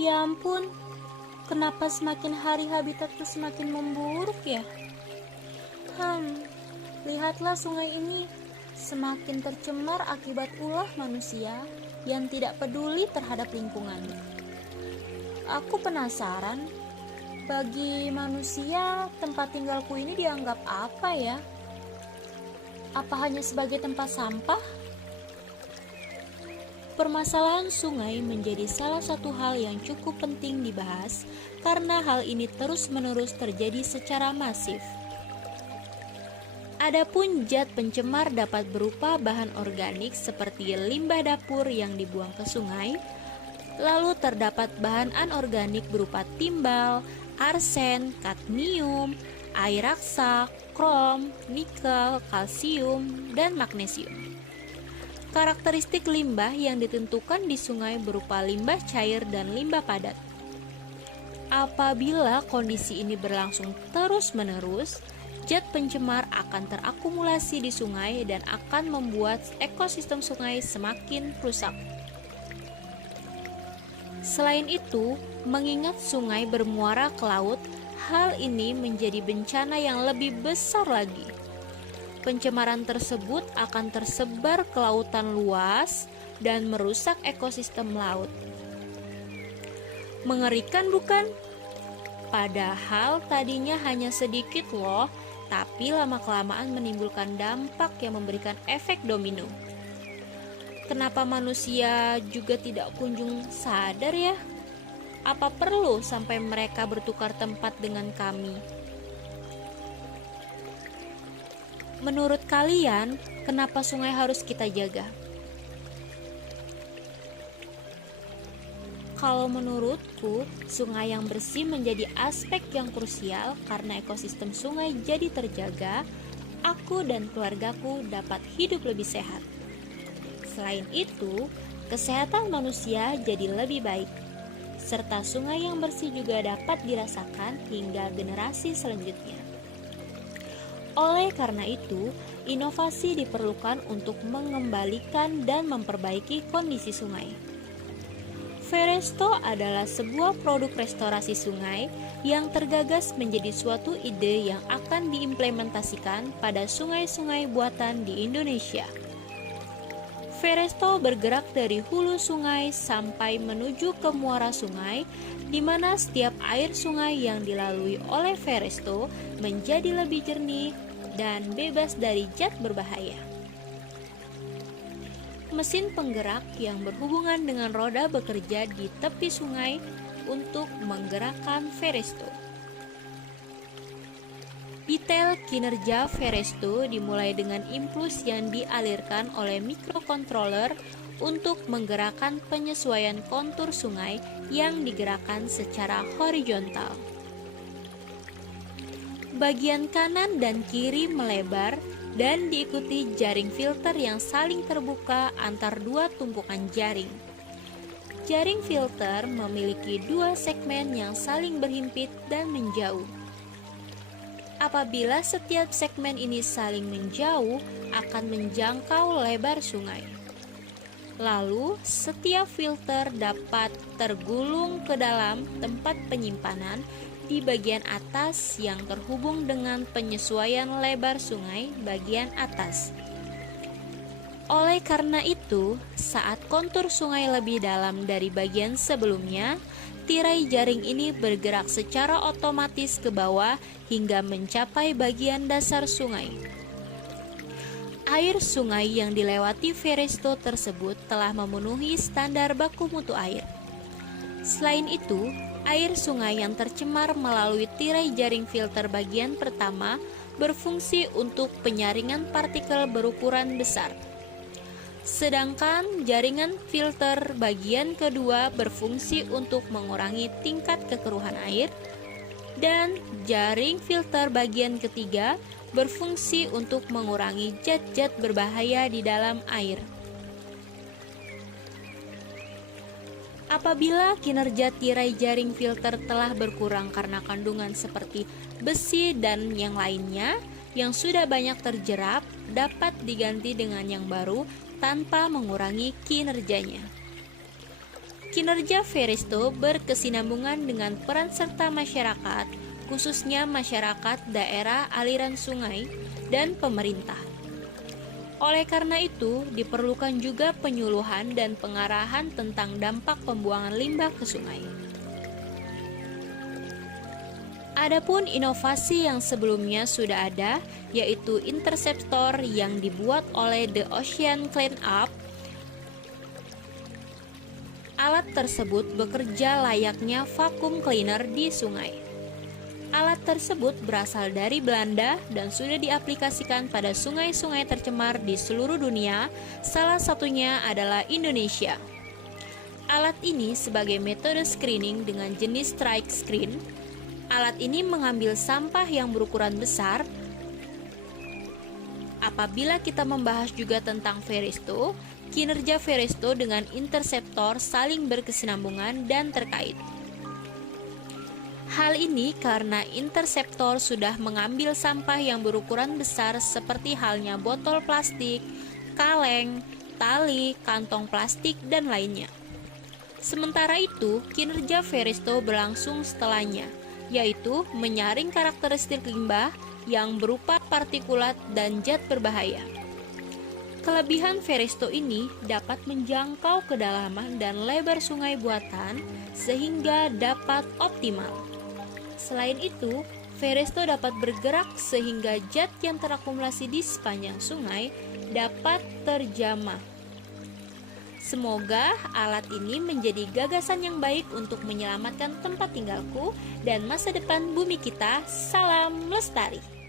Ya ampun, kenapa semakin hari habitatku semakin memburuk ya? Lihatlah sungai ini semakin tercemar akibat ulah manusia yang tidak peduli terhadap lingkungan. Aku penasaran, bagi manusia tempat tinggalku ini dianggap apa ya? Apa hanya sebagai tempat sampah? Permasalahan sungai menjadi salah satu hal yang cukup penting dibahas karena hal ini terus-menerus terjadi secara masif. Adapun zat pencemar dapat berupa bahan organik seperti limbah dapur yang dibuang ke sungai, lalu terdapat bahan anorganik berupa timbal, arsen, kadmium, air raksa, krom, nikel, kalsium, dan magnesium. Karakteristik limbah yang ditentukan di sungai berupa limbah cair dan limbah padat. Apabila kondisi ini berlangsung terus-menerus, zat pencemar akan terakumulasi di sungai dan akan membuat ekosistem sungai semakin rusak. Selain itu, mengingat sungai bermuara ke laut, hal ini menjadi bencana yang lebih besar lagi. Pencemaran tersebut akan tersebar ke lautan luas dan merusak ekosistem laut. Mengerikan bukan? Padahal tadinya hanya sedikit loh, tapi lama-kelamaan menimbulkan dampak yang memberikan efek domino. Kenapa manusia juga tidak kunjung sadar ya? Apa perlu sampai mereka bertukar tempat dengan kami? Menurut kalian, kenapa sungai harus kita jaga? Kalau menurutku, sungai yang bersih menjadi aspek yang krusial karena ekosistem sungai jadi terjaga, aku dan keluargaku dapat hidup lebih sehat. Selain itu, kesehatan manusia jadi lebih baik, serta sungai yang bersih juga dapat dirasakan hingga generasi selanjutnya. Oleh karena itu, inovasi diperlukan untuk mengembalikan dan memperbaiki kondisi sungai. Feresto adalah sebuah produk restorasi sungai yang tergagas menjadi suatu ide yang akan diimplementasikan pada sungai-sungai buatan di Indonesia. Feresto bergerak dari hulu sungai sampai menuju ke muara sungai, di mana setiap air sungai yang dilalui oleh Feresto menjadi lebih jernih dan bebas dari zat berbahaya. Mesin penggerak yang berhubungan dengan roda bekerja di tepi sungai untuk menggerakkan Feresto. Detail kinerja Feresto dimulai dengan impuls yang dialirkan oleh mikrokontroler untuk menggerakkan penyesuaian kontur sungai yang digerakkan secara horizontal. Bagian kanan dan kiri melebar dan diikuti jaring filter yang saling terbuka antar dua tumpukan jaring. Jaring filter memiliki dua segmen yang saling berhimpit dan menjauh. Apabila setiap segmen ini saling menjauh, akan menjangkau lebar sungai. Lalu, setiap filter dapat tergulung ke dalam tempat penyimpanan di bagian atas yang terhubung dengan penyesuaian lebar sungai bagian atas. Oleh karena itu, saat kontur sungai lebih dalam dari bagian sebelumnya, tirai jaring ini bergerak secara otomatis ke bawah hingga mencapai bagian dasar sungai. Air sungai yang dilewati Feresto tersebut telah memenuhi standar baku mutu air. Selain itu, air sungai yang tercemar melalui tirai jaring filter bagian pertama berfungsi untuk penyaringan partikel berukuran besar. Sedangkan jaringan filter bagian kedua berfungsi untuk mengurangi tingkat kekeruhan air, dan jaring filter bagian ketiga berfungsi untuk mengurangi zat-zat berbahaya di dalam air. Apabila kinerja tirai jaring filter telah berkurang karena kandungan seperti besi dan yang lainnya yang sudah banyak terjerap, dapat diganti dengan yang baru tanpa mengurangi kinerjanya. Kinerja Veristo berkesinambungan dengan peran serta masyarakat, khususnya masyarakat daerah aliran sungai dan pemerintah. Oleh karena itu, diperlukan juga penyuluhan dan pengarahan tentang dampak pembuangan limbah ke sungai. Adapun inovasi yang sebelumnya sudah ada, yaitu interseptor yang dibuat oleh The Ocean Cleanup. Alat tersebut bekerja layaknya vacuum cleaner di sungai. Alat tersebut berasal dari Belanda dan sudah diaplikasikan pada sungai-sungai tercemar di seluruh dunia, salah satunya adalah Indonesia. Alat ini sebagai metode screening dengan jenis strike screen. Alat ini mengambil sampah yang berukuran besar. Apabila kita membahas juga tentang Veristo, kinerja Veristo dengan interseptor saling berkesinambungan dan terkait. Hal ini karena interseptor sudah mengambil sampah yang berukuran besar seperti halnya botol plastik, kaleng, tali, kantong plastik, dan lainnya. Sementara itu, kinerja Veristo berlangsung setelahnya, yaitu menyaring karakteristik limbah yang berupa partikulat dan zat berbahaya. Kelebihan Veristo ini dapat menjangkau kedalaman dan lebar sungai buatan sehingga dapat optimal. Selain itu, Veristo dapat bergerak sehingga zat yang terakumulasi di sepanjang sungai dapat terjamah. Semoga alat ini menjadi gagasan yang baik untuk menyelamatkan tempat tinggalku dan masa depan bumi kita. Salam lestari.